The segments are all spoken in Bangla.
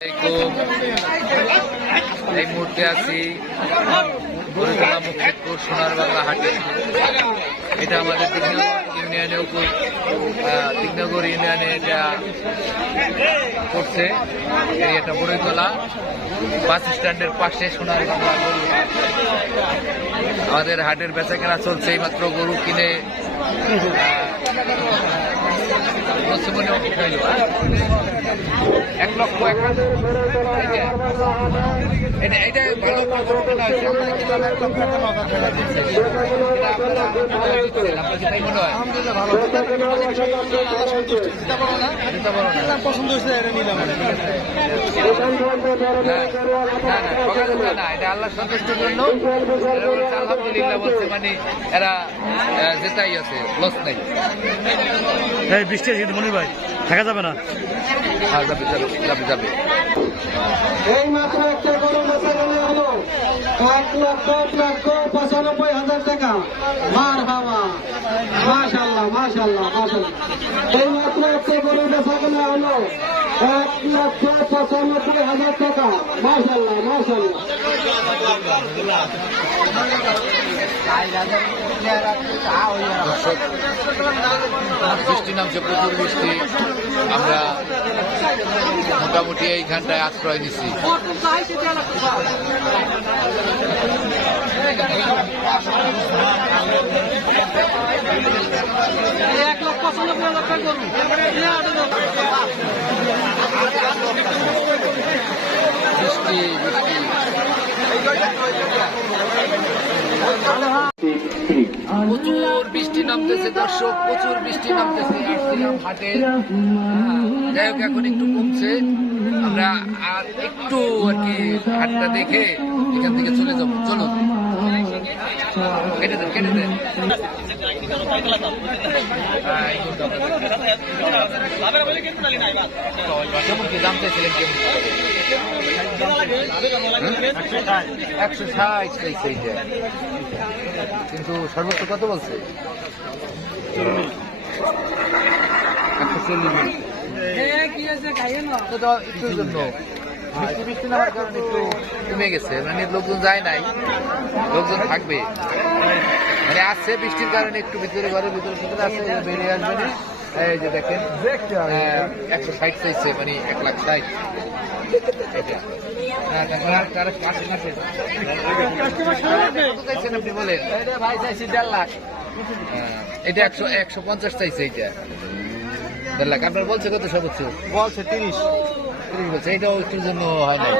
এই মুহূর্তে আছি বরিশালা মুক্তিপুর সোনার বাংলা হাটে। এটা আমাদের তিকনগর ইউনিয়নে এটা করছে। এটা বরিশালা বাস স্ট্যান্ডের পাশে সোনার বাংলা গরু। আমাদের হাটের বেচা কেনা চলছে। এইমাত্র গরু কিনে 1,01,000 এটা ভালো গরু কেনা হয়েছে। পছন্দ হয়েছে না, এটা আল্লাহ সন্তুষ্টির জন্য আলহামদুলিল্লাহ বলছে, মানে এরা জেতাই আছে, লস নাই। বৃষ্টি আছে কিন্তু মনির ভাই থাকা যাবে না। যাবে এই মাত্র একটা গরু বেচা কেনা হলো 1,95,000 টাকা। মার হাওয়া, মাশাআল্লাহ মাশাআল্লাহ মাশাআল্লাহ। এই মাত্র একটা গরু বেচা কেনা হলো 1,95,000 টাকা। মাশাআল্লাহ মাশাআল্লাহ। বৃষ্টি নামছে, প্রচুর বৃষ্টি। আমরা মোটামুটি এইখানটায় আশ্রয় নিচ্ছি। বৃষ্টি প্রচুর বৃষ্টি নামতেছে দর্শক, প্রচুর বৃষ্টি নামতেছে। আসছিলাম হাটে, যাই হোক এখন একটু কমছে। আমরা আর একটু আর কি হাটটা দেখে এখান থেকে চলে যাবো। চলুন, কেটে দেন কেমন কি দাম চাইছিলেন? কেমন 160 চাইছে, কিন্তু সর্বোচ্চ কত বলছে? 140। একটুর জন্য বৃষ্টি নামার কারণে একটু কমে গেছে, মানে লোকজন যায় নাই, লোকজন থাকবে, মানে আসছে বৃষ্টির কারণে একটু ভিতরে ঘরের ভিতরে আসছে, বেরিয়ে আসবে না। এই যে দেখেন 160 চাইছে, মানে 1,60,000। আপনি বলেন ভাই চাইছি 1.5 লাখ, এটা 150 চাইছে, এইটা 1.5 লাখ। আপনার বলছে কত? সর্বোচ্চ বলছে 30 বলছে। এটাও একটুর জন্য হয় না,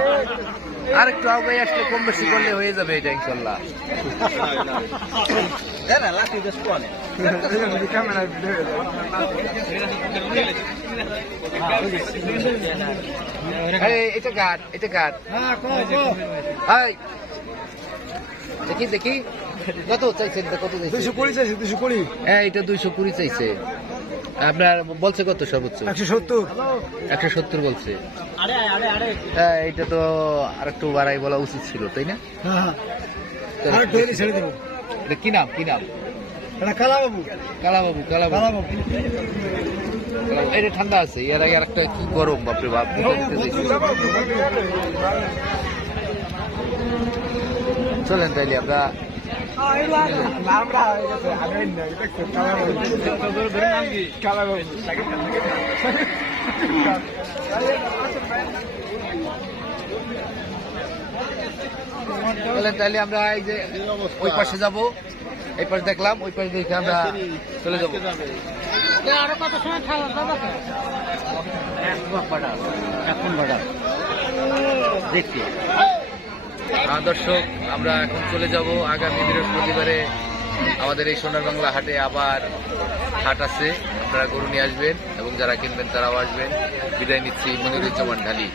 আর একটু আগে আসলে কম বেশি করলে হয়ে যাবে এটা ইনশাল্লাহ। এটা কাট, এটা কাট। দেখি দেখি কত চাইছেন? কত 220 চাইছে, 220। হ্যাঁ, এটা 220 চাইছে। আপনার বলছে কত? সর্বোচ্চ 170 বলছে। হ্যাঁ, এটা তো আর একটু বাড়াই বলা উচিত ছিল, তাই না? এটা কি নাম? কি নাম? কালাবাবু। কালাবাবু। কালাবাবু এটা ঠান্ডা আছে, এর আগে আর একটা কি গরম, বাপরে বাপ। চলেন তাইলে আমরা তাহলে আমরা এই যে ওই পাশে যাব, এই পাশে দেখলাম, ওই পাশে দেখে আমরা চলে যাবো। আরো কত সময় খাওয়া এখন ভাড়া দেখছি। দর্শক, আমরা এখন চলে যাব। আগামী বৃহস্পতিবারে আমাদের এই সোনার বাংলা হাটে আবার হাট আছে, আপনারা গরু নিয়ে আসবেন এবং যারা কিনবেন তারাও আসবেন। বিদায় নিচ্ছি, মনিরুজ্জামান ঢালি।